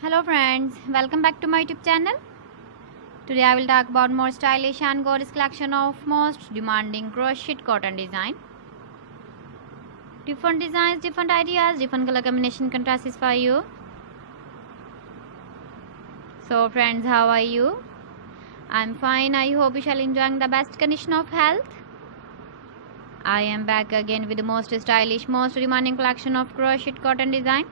Hello friends, welcome back to my YouTube channel. Today I will talk about more stylish and gorgeous collection of most demanding crochet cotton design. Different designs, different ideas, different color combination can satisfy you. So friends, how are you? I'm fine. I hope you shall enjoying the best condition of health. I am back again with the most stylish, most demanding collection of crochet cotton design.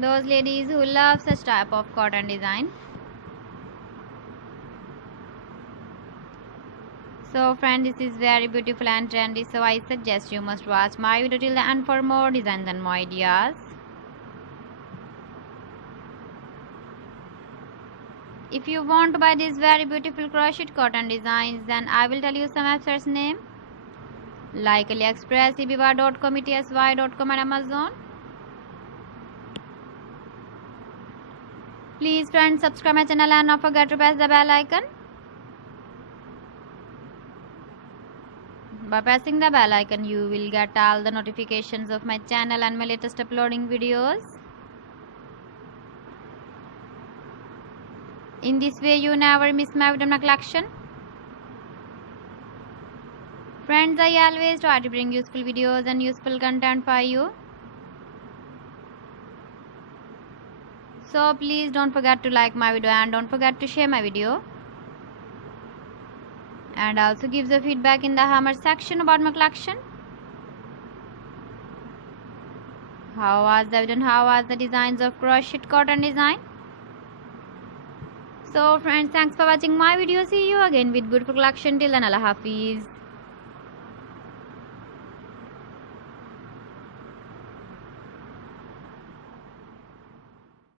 Those ladies who love such type of cotton design. So friend, this is very beautiful and trendy, so I suggest you must watch my video till the end for more designs and more ideas. If you want to buy these very beautiful crochet cotton designs, then I will tell you some websites name like AliExpress, eBay.com, ETSY.com and Amazon. Please friends, subscribe my channel and not forget to press the bell icon. By pressing the bell icon, you will get all the notifications of my channel and my latest uploading videos. In this way, you never miss my video collection. Friends, I always try to bring useful videos and useful content for you. So please don't forget to like my video and don't forget to share my video. And also give the feedback in the comment section about my collection. How was the video and how was the designs of crochet cotton design? So friends, thanks for watching my video. See you again with beautiful collection. Till then, Allah Hafiz.